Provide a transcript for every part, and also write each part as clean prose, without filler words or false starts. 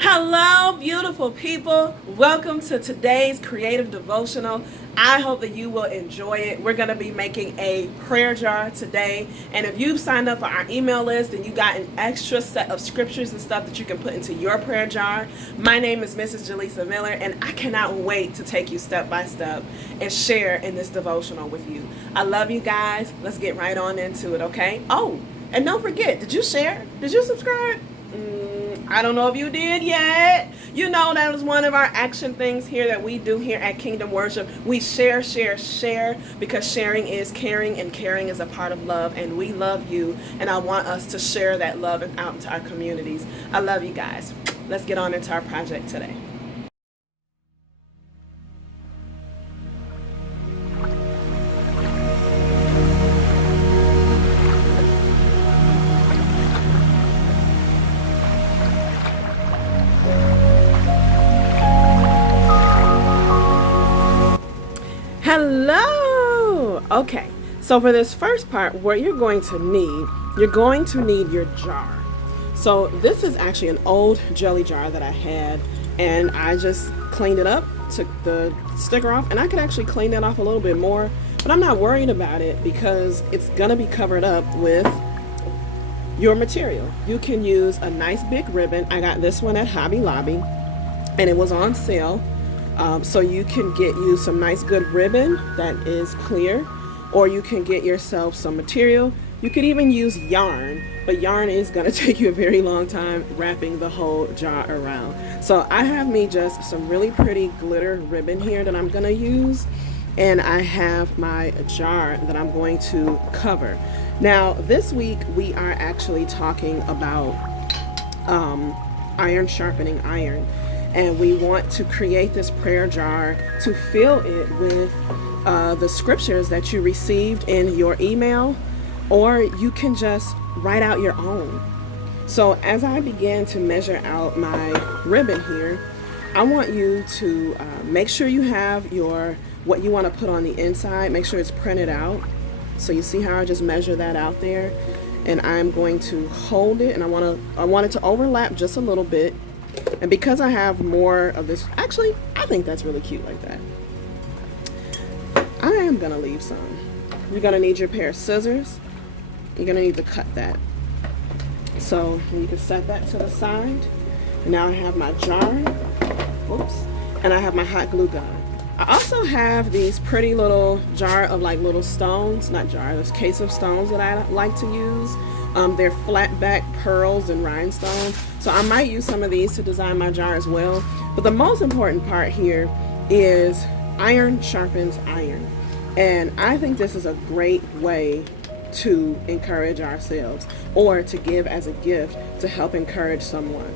Hello, beautiful people. Welcome to today's creative devotional. I hope that you will enjoy it. We're going to be making a prayer jar today. And if you've signed up for our email list and you got an extra set of scriptures and stuff that you can put into your prayer jar, my name is Mrs. Jaleesa Miller, and I cannot wait to take you step by step and share in this devotional with you. I love you guys. Let's get right on into it, okay? Oh, and don't forget, did you share? Did you subscribe? I don't know if you did yet. You know, that is one of our action things here that we do here at Kingdom Worship. We share, because sharing is caring, and caring is a part of love, and we love you, and I want us to share that love out into our communities. I love you guys. Let's get on into our project today. Hello. Okay, so for this first part, what you're going to need your jar. So this is actually an old jelly jar that I had, and I just cleaned it up, took the sticker off, and I could actually clean that off a little bit more, but I'm not worried about it because it's gonna be covered up with your material. You can use a nice big ribbon. I got this one at Hobby Lobby, and it was on sale. So you can get you some nice good ribbon that is clear, or you can get yourself some material. You could even use yarn, but yarn is going to take you a very long time wrapping the whole jar around. So I have me just some really pretty glitter ribbon here that I'm going to use, and I have my jar that I'm going to cover. Now this week we are actually talking about iron sharpening iron. And we want to create this prayer jar to fill it with the scriptures that you received in your email, or you can just write out your own. So as I begin to measure out my ribbon here, I want you to make sure you have what you want to put on the inside. Make sure it's printed out. So you see how I just measure that out there, and I'm going to hold it, and I want it to overlap just a little bit. And because I have more of this, actually, I think that's really cute like that. I am going to leave some. You're going to need your pair of scissors. You're going to need to cut that. So you can set that to the side. Now I have my jar. Oops. And I have my hot glue gun. I also have these pretty little jar of like little stones, not jar, this case of stones that I like to use. They're flat back pearls and rhinestones. So I might use some of these to design my jar as well. But the most important part here is iron sharpens iron. And I think this is a great way to encourage ourselves, or to give as a gift to help encourage someone.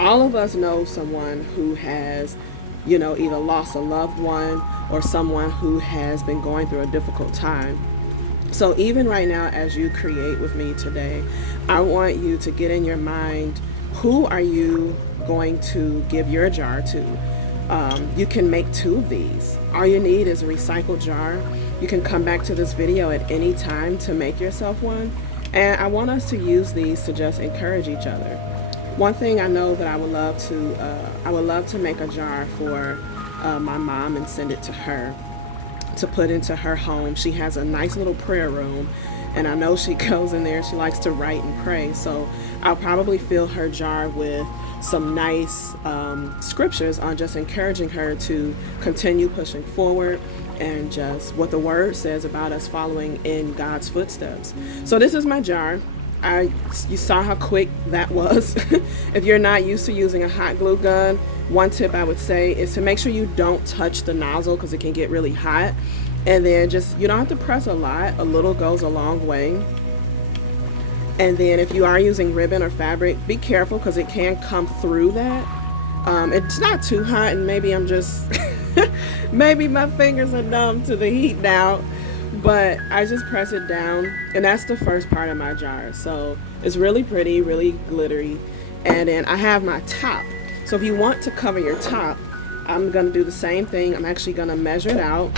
All of us know someone who has, either lost a loved one or someone who has been going through a difficult time. So even right now, as you create with me today, I want you to get in your mind, who are you going to give your jar to? You can make 2 of these. All you need is a recycled jar. You can come back to this video at any time to make yourself one. And I want us to use these to just encourage each other. One thing I know that I would love to make a jar for my mom and send it to her to put into her home. She has a nice little prayer room, and I know she goes in there, she likes to write and pray. So I'll probably fill her jar with some nice scriptures on just encouraging her to continue pushing forward, and just what the word says about us following in God's footsteps. So this is my jar. You saw how quick that was. If you're not used to using a hot glue gun, one tip I would say is to make sure you don't touch the nozzle, because it can get really hot. And then you don't have to press a lot. A little goes a long way. And then if you are using ribbon or fabric, be careful, because it can come through that. It's not too hot, and maybe I'm just maybe my fingers are numb to the heat now, but I just press it down, and that's the first part of my jar. So it's really pretty, really glittery. And then I have my top. So if you want to cover your top, I'm going to do the same thing. I'm actually going to measure it out.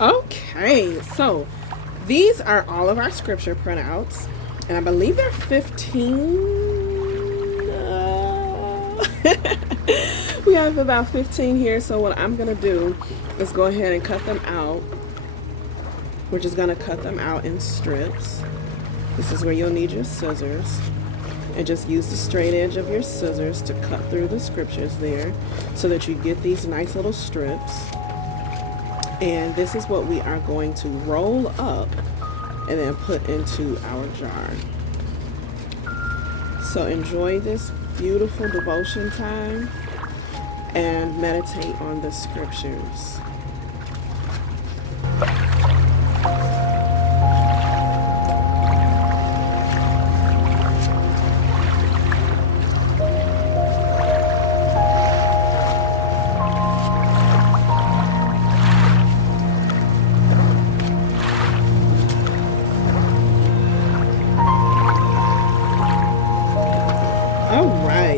Okay, so these are all of our scripture printouts, and I believe they're 15. We have about 15 here, so what I'm going to do is go ahead and cut them out. We're just going to cut them out in strips. This is where you'll need your scissors. And just use the straight edge of your scissors to cut through the scriptures there so that you get these nice little strips. And this is what we are going to roll up and then put into our jar. So enjoy this beautiful devotion time and meditate on the scriptures.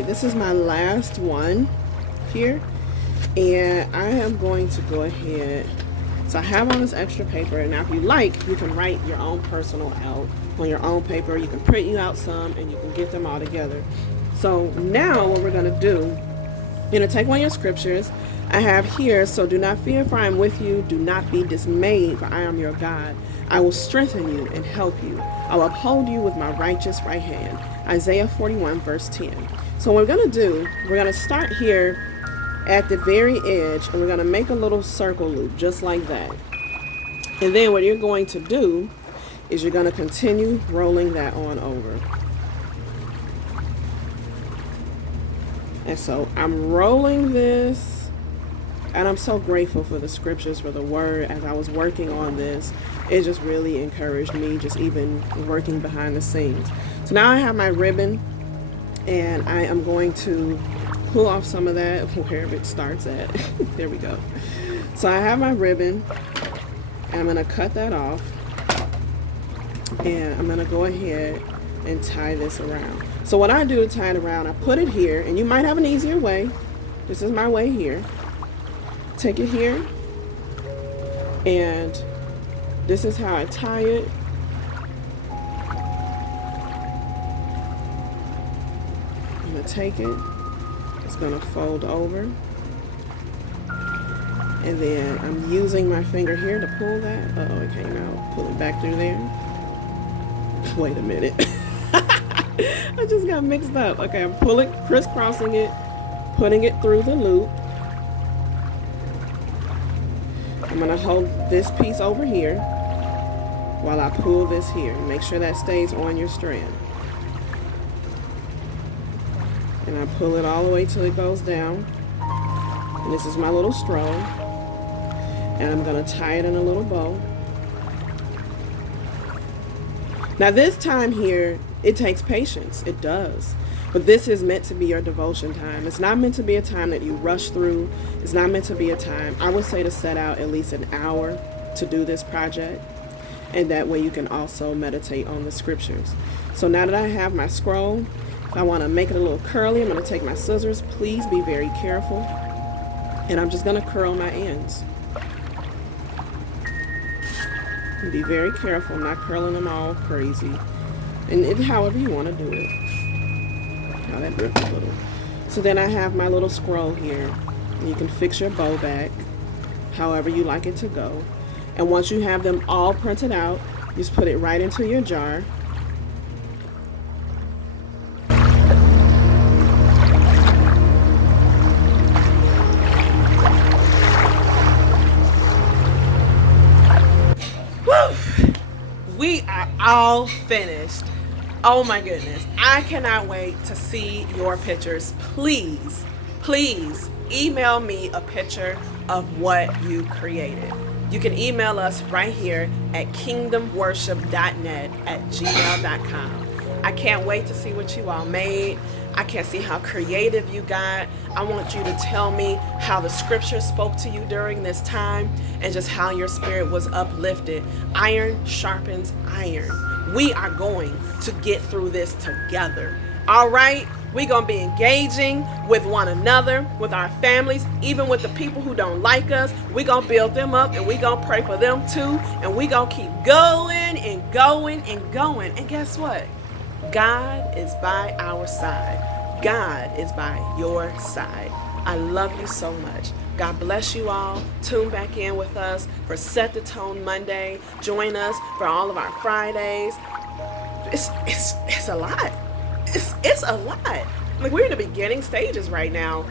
This is my last one here, and I am going to go ahead. So I have on this extra paper, and now if you like, you can write your own personal out on your own paper. You can print you out some, and you can get them all together. So now what we're going to do, you're going to take one of your scriptures I have here. So do not fear, for I am with you. Do not be dismayed, for I am your God. I will strengthen you and help you. I will uphold you with my righteous right hand. Isaiah 41 verse 10. So what we're going to do, we're going to start here at the very edge, and we're going to make a little circle loop just like that. And then what you're going to do is you're going to continue rolling that on over. And so I'm rolling this, and I'm so grateful for the scriptures, for the word. As I was working on this, it just really encouraged me, just even working behind the scenes. So now I have my ribbon, and I am going to pull off some of that wherever it starts at. There we go. So I have my ribbon, and I'm going to cut that off, and I'm going to go ahead and tie this around. So what I do to tie it around, I put it here, and you might have an easier way. This is my way here. Take it here, and this is how I tie it. I'm going to take it, it's going to fold over, and then I'm using my finger here to pull that. Uh-oh, it came out. Pull it back through there. Wait a minute. I just got mixed up. Okay, I'm crisscrossing it, putting it through the loop. I'm going to hold this piece over here while I pull this here. Make sure that stays on your strand. And I pull it all the way till it goes down. And this is my little straw. And I'm going to tie it in a little bow. Now this time here, it takes patience. It does. But this is meant to be your devotion time. It's not meant to be a time that you rush through. It's not meant to be a time, I would say, to set out at least an hour to do this project. And that way you can also meditate on the scriptures. So now that I have my scroll, if I want to make it a little curly, I'm going to take my scissors. Please be very careful. And I'm just going to curl my ends. And be very careful, not curling them all crazy. And however you want to do it. Now that ripped a little. So then I have my little scroll here. You can fix your bow back however you like it to go. And once you have them all printed out, just put it right into your jar. Woo! We are all finished. Oh my goodness. I cannot wait to see your pictures. Please, please email me a picture of what you created. You can email us right here at kingdomworship.net@gmail.com. I can't wait to see what you all made. I can see how creative you got. I want you to tell me how the scripture spoke to you during this time and just how your spirit was uplifted. Iron sharpens iron. We are going to get through this together. All right? We're going to be engaging with one another, with our families, even with the people who don't like us. We're going to build them up, and we're going to pray for them too. And we're going to keep going and going and going. And guess what? God is by our side. God is by your side. I love you so much. God bless you all. Tune back in with us for Set the Tone Monday. Join us for all of our Fridays. It's a lot. It's a lot. Like, we're in the beginning stages right now,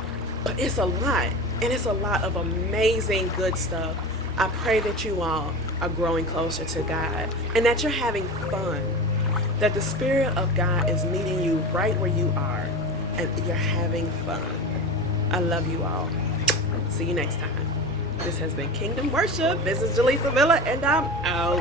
but it's a lot. And it's a lot of amazing good stuff. I pray that you all are growing closer to God and that you're having fun. That the Spirit of God is meeting you right where you are and you're having fun. I love you all. See you next time. This has been Kingdom Worship. This is Jaleesa Villa, and I'm out.